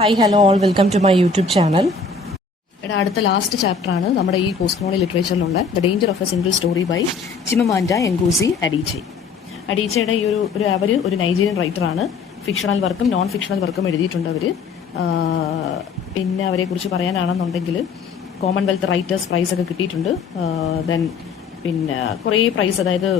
Hi hello all welcome to my YouTube channel. അടുത്ത last ചാപ്റ്ററാണ് നമ്മുടെ ഈ പോസ്റ്റ് കൊളോണിയൽ ലിറ്ററേച്ചറിലുള്ള the danger of a single story by Chimamanda Ngozi Adichie. അഡീച്ചയുടെ ഈ അവർ ഒരു നൈജീരിയൻ റൈറ്ററാണ്. ഫിക്ഷണൽ വർക്കും നോൺ ഫിക്ഷണൽ വർക്കും എഴുതിയിട്ടുണ്ട് അവർ. പിന്നെ അവരെക്കുറിച്ച് പറയാനാണെന്നുണ്ടെങ്കിൽ കോമൺവെൽത്ത് റൈറ്റേഴ്സ് പ്രൈസ് ഒക്കെ കിട്ടിയിട്ടുണ്ട്. ദെൻ പിന്നെ കുറേ പ്രൈസ്, അതായത്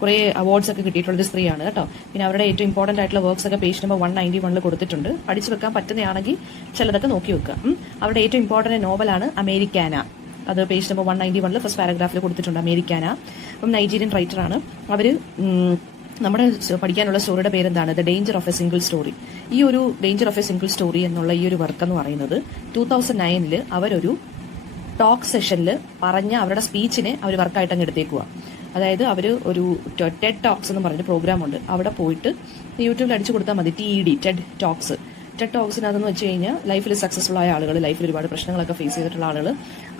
കുറേ അവാർഡ്സ് ഒക്കെ കിട്ടിയിട്ടുള്ളൊരു സ്ത്രീയാണ് കേട്ടോ. പിന്നെ അവരുടെ ഏറ്റവും ഇമ്പോർട്ടൻ്റ് ആയിട്ടുള്ള വർക്ക്സ് ഒക്കെ പേജ് നമ്പർ 191 കൊടുത്തിട്ടുണ്ട്. പഠിച്ചു വെക്കാൻ പറ്റുന്നതാണെങ്കിൽ ചിലതൊക്കെ നോക്കി വെക്കുക. അവരുടെ ഏറ്റവും ഇമ്പോർട്ടൻ്റ് നോവലാണ് അമേരിക്കാന. അത് പേജ് നമ്പർ 191 ഫസ്റ്റ് പാരഗ്രാഫിൽ കൊടുത്തിട്ടുണ്ട്, അമേരിക്കാന. അപ്പം നൈജീരിയൻ റൈറ്ററാണ് അവർ. നമ്മുടെ പഠിക്കാനുള്ള സ്റ്റോറിയുടെ പേരെന്താണ്? The danger of a single story. ഈ ഒരു danger of a single story എന്നുള്ള ഈ ഒരു വർക്ക് എന്ന് പറയുന്നത് 2009 അവരൊരു ടോക്ക് സെഷനിൽ പറഞ്ഞ അവരുടെ സ്പീച്ചിനെ അവർ വർക്കായിട്ട് അങ്ങ് എടുത്തേക്കുക. അതായത് അവർ ഒരു ടെഡ് ടോക്സ് എന്ന് പറഞ്ഞ പ്രോഗ്രാം ഉണ്ട്. അവിടെ പോയിട്ട് യൂട്യൂബിൽ അടിച്ചു കൊടുത്താൽ മതി, TED ടെഡ് ടോക്സ്. ടെഡ് ടോക്സിനകത്തെന്ന് വെച്ച് കഴിഞ്ഞാൽ ലൈഫിൽ സക്സസ്ഫുൾ ആയ ആളുകൾ, ലൈഫിൽ ഒരുപാട് പ്രശ്നങ്ങളൊക്കെ ഫേസ് ചെയ്തിട്ടുള്ള ആളുകൾ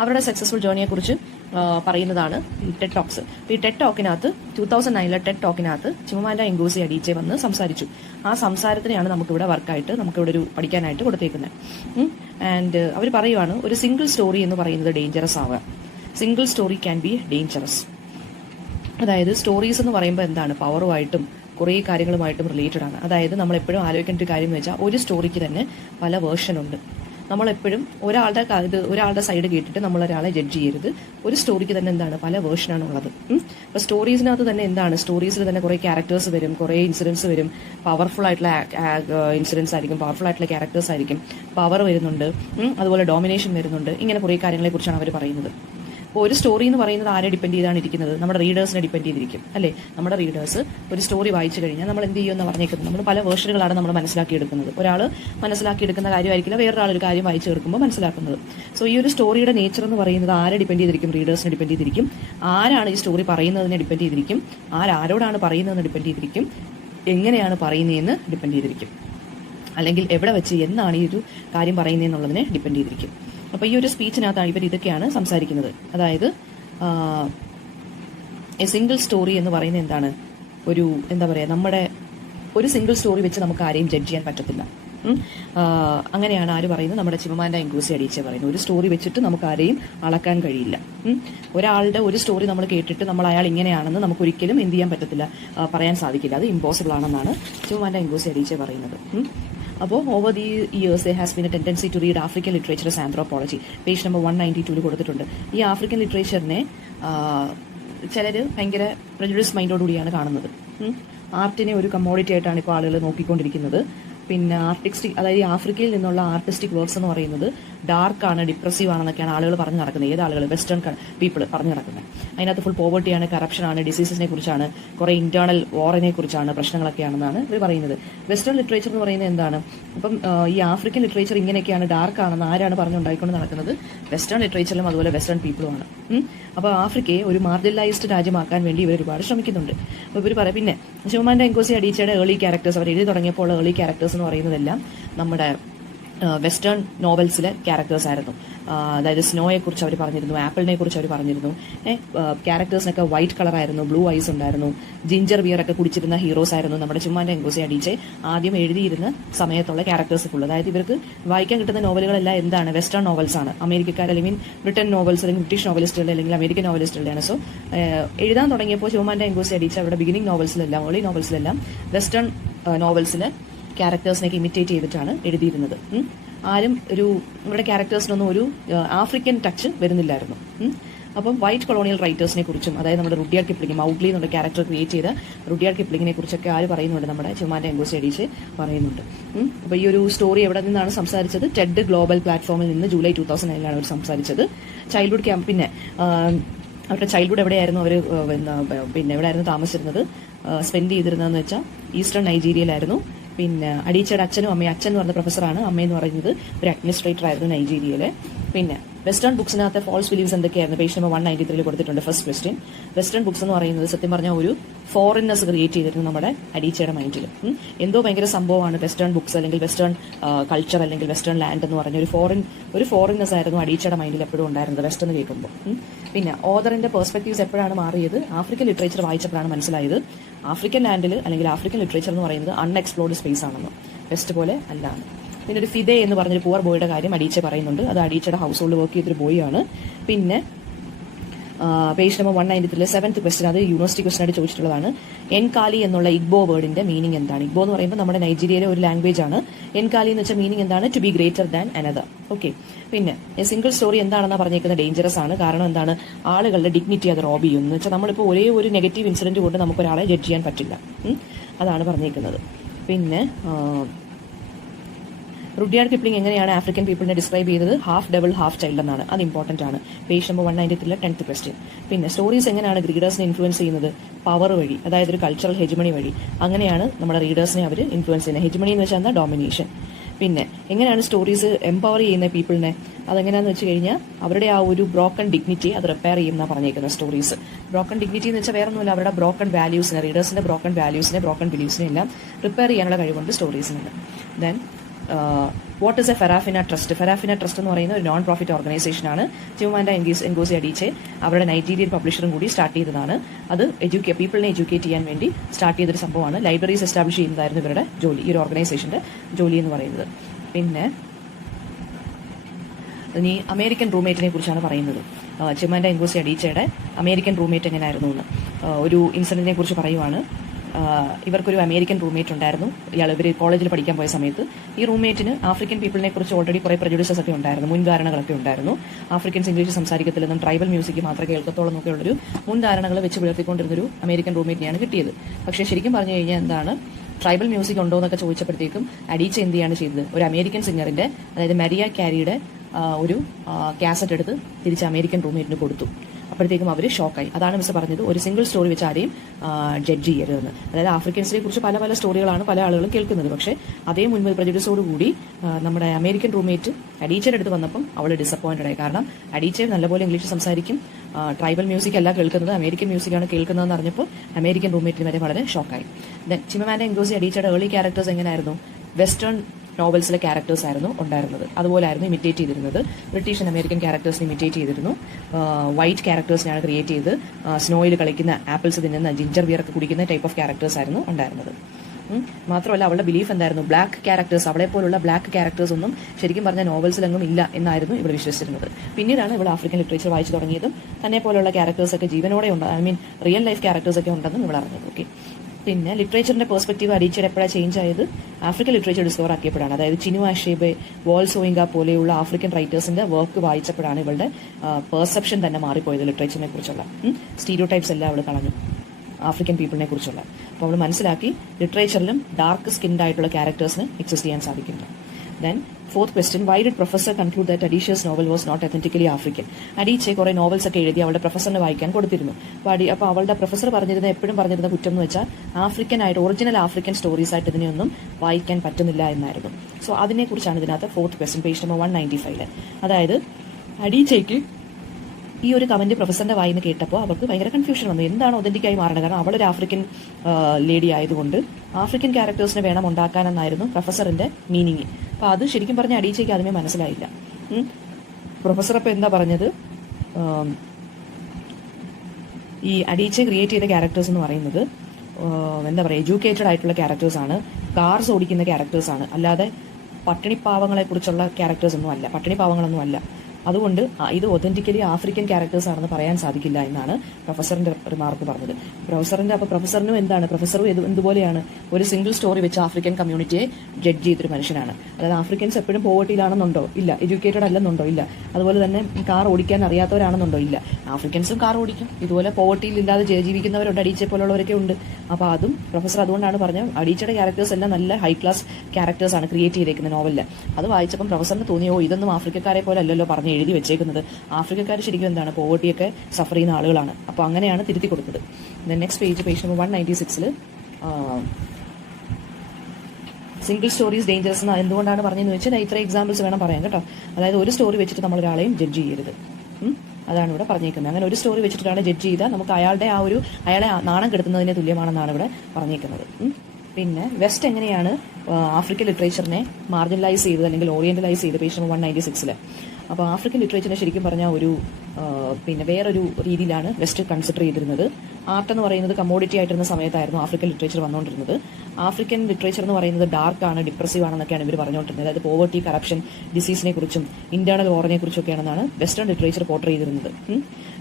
അവരുടെ സക്സസ്ഫുൾ ജേർണിയെക്കുറിച്ച് പറയുന്നതാണ് ഈ ടെഡ് ടോക്സ്. ഈ ടെഡ് ടോക്കിനകത്ത് 2009 ടെഡ് ടോക്കിനകത്ത് ചിമമാൻഡ എൻഗൂസി അഡീച്ചെ വന്ന് സംസാരിച്ചു. ആ സംസാരത്തിനെയാണ് നമുക്കിവിടെ വർക്കായിട്ട് നമുക്കിവിടെ ഒരു പഠിക്കാനായിട്ട് കൊടുത്തേക്കുന്നത്. ആൻഡ് അവർ പറയുവാണ്, ഒരു സിംഗിൾ സ്റ്റോറി എന്ന് പറയുന്നത് ഡേഞ്ചറസ് ആവുക. Single story can be dangerous. അതായത് സ്റ്റോറീസ് എന്ന് പറയുമ്പോൾ എന്താണ്, പവറുമായിട്ടും കുറേ കാര്യങ്ങളുമായിട്ടും റിലേറ്റഡ് ആണ്. അതായത് നമ്മൾ എപ്പോഴും ആലോചിക്കേണ്ട ഒരു കാര്യം എന്ന് വെച്ചാൽ ഒരു സ്റ്റോറിക്ക് തന്നെ പല വേർഷൻ ഉണ്ട്. നമ്മളെപ്പോഴും ഒരാളുടെ സൈഡ് കേട്ടിട്ട് നമ്മൾ ഒരാളെ ജഡ്ജ് ചെയ്യരുത്. ഒരു സ്റ്റോറിക്ക് തന്നെ എന്താണ്, പല വേർഷനാണ് ഉള്ളത്. അപ്പോൾ സ്റ്റോറീസിനകത്ത് തന്നെ എന്താണ്, സ്റ്റോറീസിൽ തന്നെ കുറേ ക്യാരക്ടേഴ്സ് വരും, കുറേ ഇൻസിഡൻസ് വരും. പവർഫുൾ ആയിട്ടുള്ള ഇൻസിഡൻസ് ആയിരിക്കും, പവർഫുൾ ആയിട്ടുള്ള ക്യാരക്ടേഴ്സ് ആയിരിക്കും, പവർ വരുന്നുണ്ട്, അതുപോലെ ഡോമിനേഷൻ വരുന്നുണ്ട്. ഇങ്ങനെ കുറേ കാര്യങ്ങളെക്കുറിച്ചാണ് അവർ പറയുന്നത്. അപ്പോൾ ഒരു സ്റ്റോറി എന്ന് പറയുന്നത് ആരെ ഡിപ്പെൻഡ് ചെയ്താണ് ഇരിക്കുന്നത്? നമ്മുടെ റീഡേഴ്സിനെ ഡിപ്പെൻഡ് ചെയ്തിരിക്കും, അല്ലേ? നമ്മുടെ റീഡേഴ്സ് ഒരു സ്റ്റോറി വായിച്ചു കഴിഞ്ഞാൽ നമ്മൾ എന്ത് ചെയ്യുമെന്ന് പറഞ്ഞേക്കുന്നത്, നമ്മൾ പല വേർഷനുകളാണ് നമ്മൾ മനസ്സിലാക്കിയെടുക്കുന്നത്. ഒരാൾ മനസ്സിലാക്കിയെടുക്കുന്ന കാര്യമായിരിക്കില്ല വേറൊരാൾ ഒരു കാര്യം വായിച്ചു എടുക്കുമ്പോൾ മനസ്സിലാക്കുന്നത്. സോ ഈ ഒരു സ്റ്റോറിയുടെ നേച്ചർ എന്ന് പറയുന്നത് ആരെ ഡിപ്പെൻഡ് ചെയ്തിരിക്കും? റീഡേഴ്സിനെ ഡിപ്പെൻഡ് ചെയ്തിരിക്കും. ആരാണ് ഈ സ്റ്റോറി പറയുന്നതിനെ ഡിപ്പെൻഡ് ചെയ്തിരിക്കും. ആരോടാണ് പറയുന്നതെന്ന് ഡിപ്പെൻഡ് ചെയ്തിരിക്കും. എങ്ങനെയാണ് പറയുന്നതെന്ന് ഡിപ്പെൻഡ് ചെയ്തിരിക്കും. അല്ലെങ്കിൽ എവിടെ വെച്ച് എന്നാണ് ഈ ഒരു കാര്യം പറയുന്നതെന്നുള്ളതിനെ ഡിപ്പെൻഡ് ചെയ്തിരിക്കും. അപ്പോൾ ഈ ഒരു സ്പീച്ചിനകത്താണ് ഇവർ ഇതൊക്കെയാണ് സംസാരിക്കുന്നത്. അതായത് എ സിംഗിൾ സ്റ്റോറി എന്ന് പറയുന്നത് എന്താണ്, ഒരു എന്താ പറയുക, നമ്മുടെ ഒരു സിംഗിൾ സ്റ്റോറി വെച്ച് നമുക്ക് ആരെയും ജഡ്ജ് ചെയ്യാൻ പറ്റത്തില്ല. അങ്ങനെയാണ് ആര് പറയുന്നത്? നമ്മുടെ ചിമമാൻഡ എൻഗൂസി അഡീച്ചെ പറയുന്നത്. ഒരു സ്റ്റോറി വെച്ചിട്ട് നമുക്ക് ആരെയും അളക്കാൻ കഴിയില്ല. ഒരാളുടെ ഒരു സ്റ്റോറി നമ്മൾ കേട്ടിട്ട് നമ്മൾ അയാൾ ഇങ്ങനെയാണെന്ന് നമുക്ക് ഒരിക്കലും എന്ത് ചെയ്യാൻ പറ്റത്തില്ല, പറയാൻ സാധിക്കില്ല. അത് ഇമ്പോസിബിൾ ആണെന്നാണ് ചിമമാൻഡ എൻഗൂസി അഡീച്ചെ പറയുന്നത്. അപ്പോൾ over the years they has been a tendency to read African literature as anthropology. Page number 192 കൊടുത്തിട്ടുണ്ട്. ഈ ആഫ്രിക്കൻ ലിറ്ററേച്ചറിനെ ചിലർ ഭയങ്കര പ്രജുഡിസ് മൈൻഡോടുകൂടിയാണ് കാണുന്നത്. ആർട്ടിനെ ഒരു കമ്മോഡിറ്റി ആയിട്ടാണ് ഇപ്പോൾ ആളുകൾ നോക്കിക്കൊണ്ടിരിക്കുന്നത്. പിന്നെ ആർട്ടിസ്റ്റിക്, അതായത് ഈ ആഫ്രിക്കയിൽ നിന്നുള്ള ആർട്ടിസ്റ്റിക് വർക്ക്സ് എന്ന് പറയുന്നത് ഡാർക്കാണ്, ഡിപ്രസീവ് ആണെന്നൊക്കെയാണ് ആളുകൾ പറഞ്ഞു നടക്കുന്നത്. ഏത് ആളുകൾ? വെസ്റ്റേൺ പീപ്പിൾ പറഞ്ഞു നടക്കുന്നത്. അതിനകത്ത് ഫുൾ പോവർട്ടിയാണ്, കറപ്ഷനാണ്, ഡിസീസസിനെ കുറിച്ചാണ്, കുറേ ഇന്റേണൽ വാറിനെ കുറിച്ചാണ്, പ്രശ്നങ്ങളൊക്കെയാണെന്നാണ് ഇവർ പറയുന്നത്. വെസ്റ്റേൺ ലിറ്ററേച്ചർ എന്ന് പറയുന്നത് എന്താണ്? അപ്പം ഈ ആഫ്രിക്കൻ ലിറ്ററേച്ചർ ഇങ്ങനെയൊക്കെയാണ്, ഡാർക്കാണെന്ന് ആരാണ് പറഞ്ഞുണ്ടായിക്കൊണ്ട് നടക്കുന്നത്? വെസ്റ്റേൺ ലിറ്ററേച്ചറിലും അതുപോലെ വെസ്റ്റേൺ പീപ്പിളുമാണ്. അപ്പോൾ ആഫ്രിക്കയെ ഒരു മാർജിനലൈസ്ഡ് രാജ്യമാക്കാൻ വേണ്ടി ഇവർ ഒരുപാട് ശ്രമിക്കുന്നുണ്ട്. അപ്പോൾ ഇവർ പറയും, പിന്നെ ചിമമാൻഡ എൻഗൂസി അഡീച്ചയുടെ ഏർലി ക്യാരക്ടേഴ്സ്, അവർ എഴുതി തുടങ്ങിയപ്പോൾ ഏർലി ക്യാരക്ടേഴ്സ് എന്ന് പറയുന്നതെല്ലാം നമ്മുടെ വെസ്റ്റേൺ നോവൽസിലെ ക്യാരക്ടേഴ്സ് ആയിരുന്നു. അതായത് സ്നോയെ കുറിച്ച് അവർ പറഞ്ഞിരുന്നു, ആപ്പിളിനെ കുറിച്ച് അവർ പറഞ്ഞിരുന്നു. ക്യാരക്ടേഴ്സിനൊക്കെ വൈറ്റ് കളറായിരുന്നു, ബ്ലൂ ഐസ് ഉണ്ടായിരുന്നു, ജിഞ്ചർ ബിയർ ഒക്കെ കുടിച്ചിരുന്ന ഹീറോസ് ആയിരുന്നു നമ്മുടെ ചിമമാൻഡ എൻഗൂസി അഡീച്ചെ ആദ്യം എഴുതിയിരുന്ന സമയത്തുള്ള ക്യാരക്ടേഴ്സ് ഫുൾ. അതായത് ഇവർക്ക് വായിക്കാൻ കിട്ടുന്ന നോവലുകളെല്ലാം എന്താണ്? വെസ്റ്റേൺ നോവൽസ് ആണ്. അമേരിക്കക്കാർ അല്ലെങ്കിൽ ബ്രിട്ടൻ നോവൽസ് അല്ലെങ്കിൽ ബ്രിട്ടീഷ് നോവലിസ്റ്റുകളുടെ അല്ലെങ്കിൽ അമേരിക്കൻ നോവലിസ്റ്റുകളുടെയാണ്. സോ എഴുതാൻ തുടങ്ങിയപ്പോൾ ചിമമാൻഡ എൻഗൂസി അഡീച്ചെ അവരുടെ ബിഗിനിങ് നോവൽസിലെല്ലാം, ഏർലി നോവൽസിലെല്ലാം വെസ്റ്റേൺ നോവൽസിലെ ക്യാരക്ടേഴ്സിനൊക്കെ ഇമിറ്റേറ്റ് ചെയ്തിട്ടാണ് എഴുതിയിരുന്നത്. ആരും ഇവരുടെ ക്യാരക്ടേഴ്സിനൊന്നും ഒരു ആഫ്രിക്കൻ ടച്ച് വരുന്നില്ലായിരുന്നു. അപ്പം വൈറ്റ് കൊളോണിയൽ റൈറ്റേഴ്സിനെ കുറിച്ചും, അതായത് നമ്മുടെ റുഡിയാർഡ് കിപ്ലിംഗ്, മൗഗ്ലി എന്നുള്ള ക്യാരക്ടർ ക്രിയേറ്റ് ചെയ്ത റുഡിയാർഡ് കിപ്ലിങ്ങിനെ കുറിച്ചൊക്കെ ആര് പറയുന്നുണ്ട്? നമ്മുടെ ചിമമാൻഡ എൻഗൂസി അഡീച്ചെ പറയുന്നുണ്ട്. അപ്പോൾ ഈ ഒരു സ്റ്റോറി എവിടെ നിന്നാണ് സംസാരിച്ചത്? ടെഡ് ഗ്ലോബൽ പ്ലാറ്റ്ഫോമിൽ നിന്ന് ജൂലൈ 2009 അവർ സംസാരിച്ചത്. ചൈൽഡ്ഹുഡ് ക്യാമ്പ്, പിന്നെ അവരുടെ ചൈൽഡ്ഹുഡ് എവിടെയായിരുന്നു അവർ പിന്നെ എവിടെയായിരുന്നു താമസിച്ചിരുന്നത്, സ്പെൻഡ് ചെയ്തിരുന്നതെന്ന് വെച്ചാൽ ഈസ്റ്റേൺ നൈജീരിയയിലായിരുന്നു. പിന്നെ അഡീച്ചയുടെ അച്ഛനും അമ്മയും, അച്ഛൻ എന്ന് പറഞ്ഞ പ്രൊഫസറാണ്, അമ്മയെന്ന് പറയുന്നത് ഒരു അഡ്മിനിസ്ട്രേറ്റർ ആയിരുന്നു നൈജീരിയയിലെ. പിന്നെ വെസ്റ്റേൺ ബുക്സിനകത്തെ ഫോൾസ് ബിലീവ്സ് എന്തൊക്കെയായിരുന്നു? പേജ് നമ്പർ 193 കൊടുത്തിട്ടുണ്ട്. ഫസ്റ്റ് ക്വസ്റ്റ്യൻ, വെസ്റ്റേൺ ബുക്സ് എന്ന് പറയുന്നത് സത്യം പറഞ്ഞാൽ ഒരു ഫോറിനേഴ്സ് ക്രിയേറ്റ് ചെയ്തിരുന്നു നമ്മുടെ അഡീച്ചയുടെ മൈൻഡിൽ. എന്തോ ഭയങ്കര സംഭവമാണ് വെസ്റ്റേൺ ബുക്സ് അല്ലെങ്കിൽ വെസ്റ്റേൺ കൾച്ചർ അല്ലെങ്കിൽ വെസ്റ്റേൺ ലാൻഡ് എന്ന് പറഞ്ഞ ഒരു ഫോറിനേഴ്സ് ആയിരുന്നു അഡീച്ചയുടെ മൈൻഡിൽ എപ്പോഴും ഉണ്ടായിരുന്നത് വെസ്റ്റേൺ കേൾക്കുമ്പോൾ. പിന്നെ ഓദറിന്റെ പെർസ്പെക്റ്റീവ്സ് എപ്പോഴാണ് മാറിയത്? ആഫ്രിക്കൻ ലിറ്ററേച്ചർ വായിച്ചപ്പോഴാണ് മനസ്സിലായത് ആഫ്രിക്കൻ ലാൻഡിൽ അല്ലെങ്കിൽ ആഫ്രിക്കൻ ലിറ്ററേച്ചർ എന്ന് പറയുന്നത് അൺഎക്സ്പ്ലോർഡ് സ്പേസ് ആണെന്ന്, വെസ്റ്റ് പോലെ അല്ലാന്ന്. പിന്നെ ഒരു ഫിദെ എന്ന് പറഞ്ഞൊരു പുവർ ബോയുടെ കാര്യം അഡീച്ച പറയുന്നുണ്ട്. അത് അഡീച്ചയുടെ ഹൗസ് ഹോൾഡ് വർക്ക് ചെയ്തൊരു ബോയ് ആണ്. പിന്നെ പേജ് നമ്പർ 193 സെവൻത്ത് ക്വസ്റ്റൻ, അത് യൂണിവേഴ്സിറ്റി ക്വസ്റ്റൻ ആയിട്ട് ചോദിച്ചിട്ടുള്ളതാണ്. എൻകാലി എന്നുള്ള ഇഗ്ബോ വേർഡിന്റെ മീനിങ് എന്താണ്? ഇഗ്ബോ എന്ന് പറയുമ്പോൾ നമ്മുടെ നൈജീരിയയിലെ ഒരു ലാംഗ്വേജ് ആണ്. എൻകാലി എന്ന് വെച്ചാൽ മീനിങ് എന്താണ്? To be greater than another. Okay. പിന്നെ സിംഗിൾ സ്റ്റോറി എന്താണെന്ന് പറഞ്ഞേക്കുന്നത് ഡേഞ്ചറസ് ആണ്. കാരണം എന്താണ്? ആളുകളുടെ ഡിഗ്നിറ്റി അത് റോബ് ചെയ്യുന്നു. എന്ന് വെച്ചാൽ നമ്മളിപ്പോൾ ഒരേ ഒരു നെഗറ്റീവ് ഇൻസിഡന്റ് കൊണ്ട് നമുക്കൊരാളെ ജഡ്ജ് ചെയ്യാൻ പറ്റില്ല. അതാണ് പറഞ്ഞേക്കുന്നത്. പിന്നെ റുഡിയാർഡ് കിപ്ലിംഗ് എങ്ങനെയാണ് ആഫ്രിക്കൻ പീപ്പിളിനെ ഡിസ്ക്രൈബ് ചെയ്തത്? ഹാഫ് ഡബിൾ ഹാഫ് ചൈൽഡ് എന്നാണ്. അത് ഇമ്പോർട്ടന്റ് ആണ്. Page number 193 10th question. പിന്നെ സ്റ്റോറീസ് എങ്ങനെയാണ് റീഡേഴ്സിനെ ഇൻഫ്ലുവൻസ് ചെയ്യുന്നത്? പവർ വഴി, അതായത് ഒരു കൾച്ചറൽ ഹെജ്മണി വഴി. അങ്ങനെയാണ് നമ്മുടെ റീഡേഴ്സിനെ അവർ ഇൻഫ്ലുവൻസ് ചെയ്യുന്നത്. ഹെജ്മണി എന്ന് വെച്ചാൽ എന്താ? ഡോമിനേഷൻ. പിന്നെ എങ്ങനെയാണ് സ്റ്റോറീസ് എംപവർ ചെയ്യുന്ന പീപ്പിളിനെ? അതെങ്ങനെയാണെന്ന് വെച്ച് കഴിഞ്ഞാൽ അവരുടെ ആ ഒരു ബ്രോക്കൺ ഡിഗ്നിറ്റി അത് റിപ്പയർ ചെയ്യുന്ന പറഞ്ഞേക്കുന്ന സ്റ്റോറീസ്. ബ്രോക്കൺ ഡിഗ്നിറ്റി എന്ന് വെച്ചാൽ വേറെ ഒന്നുമില്ല, അവരുടെ ബ്രോക്കൺ വാല്യൂസിനെ, റീഡേഴ്സിന്റെ ബ്രോക്കൺ വാല്യൂസിനെ, ബ്രോക്കൺ ബിലീഫ്സിനെ എല്ലാം റിപ്പയർ ചെയ്യാനുള്ള കഴിവുണ്ട് സ്റ്റോറീസിനുണ്ട്. ദെൻ വാട്ട് ഇസ് എ ഫെറാഫിന ട്രസ്റ്റ്? ഫെറാഫിന ട്രസ്റ്റ് എന്ന് പറയുന്ന ഒരു നോൺ പ്രോഫിറ്റ് ഓർഗനൈസേഷൻ ആണ്. ചിവുമാൻഡ എൻഗോസി അഡീച്ചെ അവരുടെ നൈജീരിയൻ പബ്ലിഷറും കൂടി സ്റ്റാർട്ട് ചെയ്തതാണ്. അത് പീപ്പിളിനെ എഡ്യൂക്കേറ്റ് ചെയ്യാൻ വേണ്ടി സ്റ്റാർട്ട് ചെയ്തൊരു സംഭവമാണ്. ലൈബ്രറീസ് എസ്റ്റാബ്ലിഷ് ചെയ്യുന്നതായിരുന്നു ഇവരുടെ ജോലി, ഈ ഒരു ഓർഗനൈസേഷന്റെ ജോലി എന്ന് പറയുന്നത്. പിന്നെ ഇനി അമേരിക്കൻ റൂംമേറ്റിനെ കുറിച്ചാണ് പറയുന്നത്. ചിവുമാൻഡ എൻഗോസി അഡീച്ചയുടെ അമേരിക്കൻ റൂംമേറ്റ് എങ്ങനെയായിരുന്നു എന്ന് ഒരു ഇൻസിഡന്റിനെ കുറിച്ച് പറയുവാണ്. ഇവർക്കൊരു അമേരിക്കൻ റൂംമേറ്റ് ഉണ്ടായിരുന്നു. ഇവർ കോളേജിൽ പഠിക്കാൻ പോയ സമയത്ത് ഈ റൂംമേറ്റിന് ആഫ്രിക്കൻ പീപ്പിളിനെ കുറിച്ച് ഓൾറെഡി കുറേ പ്രജുഡിസസ് ഒക്കെ ഉണ്ടായിരുന്നു, മുൻധാരണകളൊക്കെ ഉണ്ടായിരുന്നു. ആഫ്രിക്കൻസ് ഇംഗ്ലീഷ് സംസാരിക്കത്തില്ലെന്നും ട്രൈബൽ മ്യൂസിക് മാത്രമേ കേൾക്കത്തോളം എന്നൊക്കെയുള്ളൊരു മുൻധാരണകൾ വെച്ച് പുലർത്തിക്കൊണ്ടിരുന്നൊരു അമേരിക്കൻ റൂംമേറ്റിനെയാണ് കിട്ടിയത്. പക്ഷേ ശരിക്കും പറഞ്ഞു കഴിഞ്ഞാൽ എന്താണ്, ട്രൈബൽ മ്യൂസിക് ഉണ്ടോ എന്നൊക്കെ ചോദിച്ചപ്പോഴത്തേക്കും അഡീച്ച എന്ത് ചെയ്യാണ് ചെയ്തത്? ഒരു അമേരിക്കൻ സിംഗറിന്റെ, അതായത് മരിയ കാരിയുടെ ഒരു കാസറ്റ് എടുത്ത് തിരിച്ച് അമേരിക്കൻ റൂംമേറ്റിന് കൊടുത്തു. അപ്പോഴത്തേക്കും അവർ ഷോക്കായി. അതാണ് മിസ് പറഞ്ഞത്, ഒരു സിംഗിൾ സ്റ്റോറി വെച്ച് ആരെയും ജഡ്ജ് ചെയ്യരുതെന്ന്. അതായത് ആഫ്രിക്കൻസിനെ കുറിച്ച് പല പല സ്റ്റോറികളാണ് പല ആളുകളും കേൾക്കുന്നത്. പക്ഷേ അതേ മുൻപ് പ്രജുഡിസോടുകൂടി നമ്മുടെ അമേരിക്കൻ റൂംമേറ്റ് അഡീച്ചയുടെ അടുത്ത് വന്നപ്പം അവൾ ഡിസപ്പോയിന്റഡ് ആയി. കാരണം അഡീച്ച നല്ലപോലെ ഇംഗ്ലീഷ് സംസാരിക്കും, ട്രൈബൽ മ്യൂസിക് അല്ല കേൾക്കുന്നത്, അമേരിക്കൻ മ്യൂസിക്കാണ് കേൾക്കുന്നതെന്ന് അറിഞ്ഞപ്പോൾ അമേരിക്കൻ റൂംമേറ്റിന് വരെ വളരെ ഷോക്കായി. ദെൻ ചിവുമാൻഡ എൻഗോസി അഡീച്ചയുടെ ഏർലി ക്യാരക്ടേഴ്സ് എങ്ങനെയായിരുന്നു? വെസ്റ്റേൺ നോവൽസിലെ ക്യാരക്ടേഴ്സ് ആയിരുന്നു ഉണ്ടായിരുന്നത്. അതുപോലെ ആയിരുന്നു ഇമിറ്റേറ്റ് ചെയ്തിരുന്നത്. ബ്രിട്ടീഷ് ആൻഡ് അമേരിക്കൻ ക്യാരക്ടേഴ്സിനെ ഇമിറ്റേറ്റ് ചെയ്തിരുന്നു. വൈറ്റ് ക്യാരക്ടേഴ്സിനാണ് ക്രിയേറ്റ് ചെയ്ത് സ്നോയിൽ കളിക്കുന്ന, ആപ്പിൾസ് തിന്നുന്ന, ജിഞ്ചർ ബിയർ ഒക്കെ കുടിക്കുന്ന ടൈപ്പ് ഓഫ് ക്യാരക്ടേഴ്സ് ആയിരുന്നു ഉണ്ടായിരുന്നത്. മാത്രമല്ല അവളുടെ ബിലീഫ് എന്തായിരുന്നു? ബ്ലാക്ക് ക്യാരക്ടേഴ്സ്, അവളെ പോലുള്ള ബ്ലാക്ക് ക്യാരക്ടേഴ്സ് ഒന്നും ശരിക്കും പറഞ്ഞ നോവൽസിലൊന്നും ഇല്ല എന്നായിരുന്നു ഇവൾ വിശ്വസിച്ചിരുന്നത്. പിന്നീടാണ് ഇവൾ ആഫ്രിക്കൻ ലിറ്ററേച്ചർ വായിച്ചു തുടങ്ങിയതും തന്നെ പോലുള്ള ക്യാരക്ടേഴ്സ് ഒക്കെ ജീവനോടെ ഉണ്ട്, I mean real life characters ഒക്കെ ഉണ്ടെന്നും ഇവൾ അറിഞ്ഞത്. ഓക്കെ. പിന്നെ ലിറ്ററേച്ചറിന്റെ പെർസ്പെക്റ്റീവ് അഡീച്ചയുടെ എപ്പോഴാണ് ചേഞ്ച് ആയത്? ആഫ്രിക്കൻ ലിറ്ററേച്ചർ ഡിസ്കവർ ആക്കിയപ്പോഴാണ്. അതായത് ചിനു അഷേബെ, വോൾ സോയിങ്ക പോലെയുള്ള ആഫ്രിക്കൻ റൈറ്റേഴ്സിന്റെ വർക്ക് വായിച്ചപ്പോഴാണ് ഇവളുടെ പെർസെപ്ഷൻ തന്നെ മാറിപ്പോയത് ലിറ്ററേച്ചറിനെ കുറിച്ചുള്ള. സ്റ്റീരിയോ ടൈപ്സ് എല്ലാം അവൾ കളഞ്ഞു ആഫ്രിക്കൻ പീപ്പിളിനെ കുറിച്ചുള്ള. അപ്പോൾ അവൾ മനസ്സിലാക്കി ലിറ്ററേച്ചറിലും ഡാർക്ക് സ്കിൻഡ് ആയിട്ടുള്ള ക്യാരക്ടേഴ്സിന് എക്സിസ്റ്റ് ചെയ്യാൻ സാധിക്കുന്നു. Then fourth question, why did professor conclude that Adichie's novel was not authentically African? Adichie കുറെ നോവൽസ് ഒക്കെ എഴുതി അവളുടെ പ്രൊഫസറിന് വായിക്കാൻ കൊടുത്തിരുന്നു. അപ്പോൾ അവളുടെ പ്രൊഫസർ എപ്പോഴും പറഞ്ഞിരുന്ന കുറ്റം എന്ന് വെച്ചാൽ ആഫ്രിക്കൻ ആയിട്ട്, ഒറിജിനൽ ആഫ്രിക്കൻ സ്റ്റോറീസ് ആയിട്ട് ഇതിനെയൊന്നും വായിക്കാൻ പറ്റുന്നില്ല എന്നായിരുന്നു. സോ അതിനെക്കുറിച്ചാണ് ഇതിനകത്ത് ഫോർത്ത് ക്വസ്റ്റ്യൻ, പേജ് നമ്പർ 195. അതായത് അഡീച്ചയ്ക്ക് ഈ ഒരു കമന്റ് പ്രൊഫസറിന്റെ വായിന്ന് കേട്ടപ്പോൾ അവർക്ക് ഭയങ്കര കൺഫ്യൂഷൻ വന്നു. എന്താണ് ഒതന്റിക്കായി മാറേണ്ടത്? കാരണം അവളൊരു ആഫ്രിക്കൻ ലേഡി ആയതുകൊണ്ട് ആഫ്രിക്കൻ ക്യാരക്ടേഴ്സിനെ വേണം ഉണ്ടാക്കാനെന്നായിരുന്നു പ്രൊഫസറിന്റെ മീനിങ്. അപ്പോൾ അത് ശരിക്കും പറഞ്ഞ അഡീച്ചയ്ക്ക് ആദ്യമേ മനസ്സിലായില്ല. പ്രൊഫസർ അപ്പോൾ എന്താ പറഞ്ഞത്? ഈ അഡീച്ച ക്രിയേറ്റ് ചെയ്ത ക്യാരക്ടേഴ്സ് എന്ന് പറയുന്നത് എന്താ പറയുക, എഡ്യൂക്കേറ്റഡ് ആയിട്ടുള്ള ക്യാരക്ടേഴ്സാണ്, കാർസ് ഓടിക്കുന്ന ക്യാരക്ടേഴ്സാണ്, അല്ലാതെ പട്ടിണിപ്പാവങ്ങളെ കുറിച്ചുള്ള ക്യാരക്ടേഴ്സ് ഒന്നും അല്ല, പട്ടിണിപ്പാവങ്ങളൊന്നും അല്ല. അതുകൊണ്ട് ഇത് ഒതന്റിക്കലി ആഫ്രിക്കൻ ക്യാരക്ടേഴ്സ് ആണെന്ന് പറയാൻ സാധിക്കില്ല എന്നാണ് പ്രൊഫസറിന്റെ റിമാർക്ക് പറഞ്ഞത്. പ്രൊഫസറിനും എന്താണ്, പ്രൊഫസറും എന്തുപോലെയാണ്, ഒരു സിംഗിൾ സ്റ്റോറി വെച്ച് ആഫ്രിക്കൻ കമ്മ്യൂണിറ്റിയെ ജഡ്ജ് ചെയ്തൊരു മനുഷ്യനാണ്. അതായത് ആഫ്രിക്കൻസ് എപ്പോഴും പോവർട്ടിയിലാണെന്നുണ്ടോ? ഇല്ല. എഡ്യൂക്കേറ്റഡ് അല്ലെന്നുണ്ടോ? ഇല്ല. അതുപോലെ തന്നെ കാർ ഓടിക്കാൻ അറിയാത്തവരാണെന്നുണ്ടോ? ഇല്ല. ആഫ്രിക്കൻസും കാർ ഓടിക്കും. ഇതുപോലെ പോവർട്ടിയിൽ ഇല്ലാതെ ജീവിക്കുന്നവരുണ്ട്, അഡീച്ചെ പോലുള്ളവരൊക്കെ ഉണ്ട്. അപ്പോൾ അതും പ്രൊഫസർ അതുകൊണ്ടാണ് പറഞ്ഞത് അഡീച്ചയുടെ ക്യാരക്ടേഴ്സ് എല്ലാം നല്ല ഹൈ ക്ലാസ് ക്യാരക്ടേഴ്സ് ആണ് ക്രിയേറ്റ് ചെയ്തേക്കുന്നത് നോവലിൽ. അത് വായിച്ചപ്പം പ്രൊഫസറിന് തോന്നിയോ ഇതൊന്നും ആഫ്രിക്കക്കാരെ പോലെ അല്ലല്ലോ പറഞ്ഞ് എഴുതി വെച്ചേക്കുന്നത്, ആഫ്രിക്കക്കാർ ശരിക്കും എന്താണ് പോവർട്ടിയൊക്കെ സഫർ ചെയ്യുന്ന ആളുകളാണ്. അപ്പോൾ അങ്ങനെയാണ് തിരുത്തി കൊടുത്തത്. Next page number 196 single stories dangers എന്തുകൊണ്ടാണ് പറഞ്ഞതെന്ന് വെച്ചാൽ ഇത്ര എക്സാമ്പിൾസ് വേണം പറയാൻ കേട്ടോ. അതായത് ഒരു സ്റ്റോറി വെച്ചിട്ട് നമ്മൾ ഒരാളെയും ജഡ്ജ് ചെയ്യരുത്. അതാണ് ഇവിടെ പറഞ്ഞേക്കുന്നത്. അങ്ങനെ ഒരു സ്റ്റോറി വെച്ചിട്ടാണ് ജഡ്ജ് ചെയ്താൽ നമുക്ക് അയാളെ നാണം കെടുത്തുന്നതിന് തുല്യമാണെന്നാണ് ഇവിടെ പറഞ്ഞേക്കുന്നത്. പിന്നെ വെസ്റ്റ് എങ്ങനെയാണ് ആഫ്രിക്കൻ ലിറ്ററേച്ചറിനെ മാർജിനലൈസ് ചെയ്തത് അല്ലെങ്കിൽ ഓറിയന്റലൈസ് ചെയ്ത് പേജ് നമ്പർ 196 അപ്പോൾ ആഫ്രിക്കൻ ലിറ്ററേച്ചറിനെ ശരിക്കും പറഞ്ഞാൽ ഒരു പിന്നെ വേറൊരു രീതിയിലാണ് വെസ്റ്റ് കൺസിഡർ ചെയ്തിരുന്നത്. ആർട്ട് എന്ന് പറയുന്നത് കമ്മോഡിറ്റി ആയിട്ടിരുന്ന സമയത്തായിരുന്നു ആഫ്രിക്കൻ ലിറ്ററേച്ചർ വന്നുകൊണ്ടിരുന്നത്. ആഫ്രിക്കൻ ലിറ്ററേച്ചർ എന്ന് പറയുന്നത് ഡാർക്ക് ആണ്, ഡിപ്രസീവ് ആണെന്നൊക്കെയാണ് ഇവർ പറഞ്ഞുകൊണ്ടിരുന്നത്. അതായത് പോവർട്ടി, കറപ്ഷൻ, ഡിസീസിനെ കുറിച്ചും ഇന്റേണൽ വാറിനെ കുറിച്ചൊക്കെയാണെന്നാണ് വെസ്റ്റേൺ ലിറ്ററേച്ചർ പോർട്രേ ചെയ്തിരുന്നത്.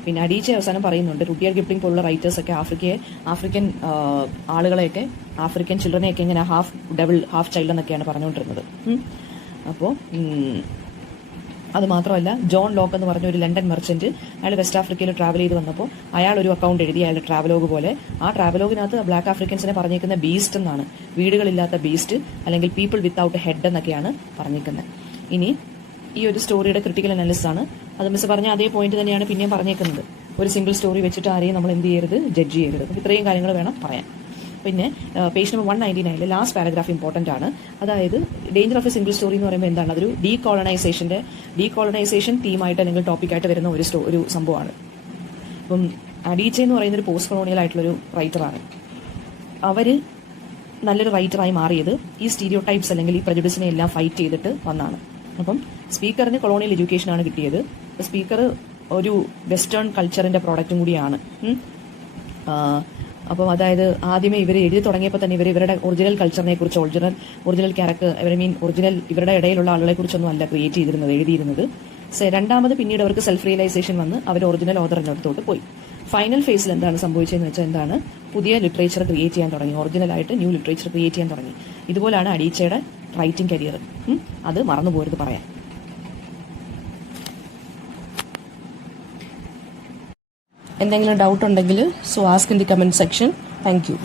പിന്നെ അഡീച്ചെ അവസാനം പറയുന്നുണ്ട്, റുഡിയാർഡ് കിപ്ലിംഗ് പോലുള്ള റൈറ്റേഴ്സൊക്കെ ആഫ്രിക്കൻ ആളുകളെയൊക്കെ, ആഫ്രിക്കൻ ചിൽഡ്രനെയൊക്കെ ഇങ്ങനെ ഹാഫ് ഡബിൾ ഹാഫ് ചൈൽഡ് എന്നൊക്കെയാണ് പറഞ്ഞുകൊണ്ടിരുന്നത്. അപ്പോൾ അത് മാത്രമല്ല, ജോൺ ലോക്ക് എന്ന് പറഞ്ഞ ഒരു ലണ്ടൻ മെർച്ചന്റ്, അയാൾ വെസ്റ്റ് ആഫ്രിക്കയിൽ ട്രാവൽ ചെയ്ത് വന്നപ്പോൾ അയാൾ ഒരു അക്കൗണ്ട് എഴുതി, അയാളുടെ ട്രാവലോഗ് പോലെ. ആ ട്രാവലോഗിനകത്ത് ബ്ലാക്ക് ആഫ്രിക്കൻസിനെ പറഞ്ഞിരിക്കുന്ന ബീസ്റ്റ് എന്നാണ്, വീടുകളില്ലാത്ത ബീസ്റ്റ്, അല്ലെങ്കിൽ പീപ്പിൾ വിത്തൗട്ട് ഹെഡ് എന്നൊക്കെയാണ് പറഞ്ഞിരിക്കുന്നത്. ഇനി ഈ ഒരു സ്റ്റോറിയുടെ ക്രിട്ടിക്കൽ അനാലിസിസ് ആണ്. അത് മിസ് പറഞ്ഞ അതേ പോയിന്റ് തന്നെയാണ് പിന്നെയും പറഞ്ഞേക്കുന്നത്. ഒരു സിംഗിൾ സ്റ്റോറി വെച്ചിട്ട് ആരെയും നമ്മൾ എന്ത് ചെയ്യരുത്, ജഡ്ജ് ചെയ്യരുത്. ഇത്രയും കാര്യങ്ങൾ വേണം പറയാൻ. പിന്നെ page number 199 last paragraph important ആണ്. അതായത് danger of a single story എന്ന് പറയുമ്പോൾ എന്താണ്, അതൊരു ഡീകോളനൈസേഷൻ തീമായിട്ട് അല്ലെങ്കിൽ ടോപ്പിക്കായിട്ട് വരുന്ന ഒരു സംഭവമാണ്. അപ്പം അഡീച്ചെ എന്ന് പറയുന്ന ഒരു പോസ്റ്റ് കൊളോണിയൽ ആയിട്ടുള്ളൊരു റൈറ്ററാണ്. അവർ നല്ലൊരു റൈറ്ററായി മാറിയത് ഈ സ്റ്റീരിയോ ടൈപ്സ് അല്ലെങ്കിൽ ഈ പ്രജുഡിസിനെ എല്ലാം ഫൈറ്റ് ചെയ്തിട്ട് വന്നാണ്. അപ്പം സ്പീക്കറിന് കൊളോണിയൽ എഡ്യൂക്കേഷനാണ് കിട്ടിയത്. സ്പീക്കർ ഒരു വെസ്റ്റേൺ കൾച്ചറിന്റെ പ്രോഡക്റ്റും കൂടിയാണ്. അപ്പം അതായത് ആദ്യമേ ഇവർ എഴുതി തുടങ്ങിയപ്പോൾ തന്നെ ഇവരുടെ ഒറിജിനൽ കൾച്ചറിനെ കുറിച്ച്, ഒറിജിനൽ ക്യാരക്ടർ, ഇവരുടെ ഇടയിലുള്ള ആളുകളെ കുറിച്ചൊന്നും അല്ല എഴുതിയിരുന്നത്. രണ്ടാമത് പിന്നീട് അവർക്ക് സെൽഫ് റിയലൈസേഷൻ വന്ന് അവർ ഒറിജിനൽ ഓതറിന്റെ അടുത്തോട്ട് പോയി. ഫൈനൽ ഫേസിൽ എന്താണ് സംഭവിച്ചതെന്ന് വെച്ചാൽ എന്താണ്, പുതിയ ലിറ്ററേച്ചർ ക്രിയേറ്റ് ചെയ്യാൻ തുടങ്ങി, ഒറിജിനലായിട്ട് ന്യൂ ലിറ്ററേച്ചർ ക്രിയേറ്റ് ചെയ്യാൻ തുടങ്ങി. ഇതുപോലാണ് അഡീച്ചയുടെ റൈറ്റിംഗ് കരിയർ. അത് മറന്നു പോരുത് പറയാൻ. എന്തെങ്കിലും ഡൗട്ട് ഉണ്ടെങ്കിൽ so ask in the comment section. Thank you.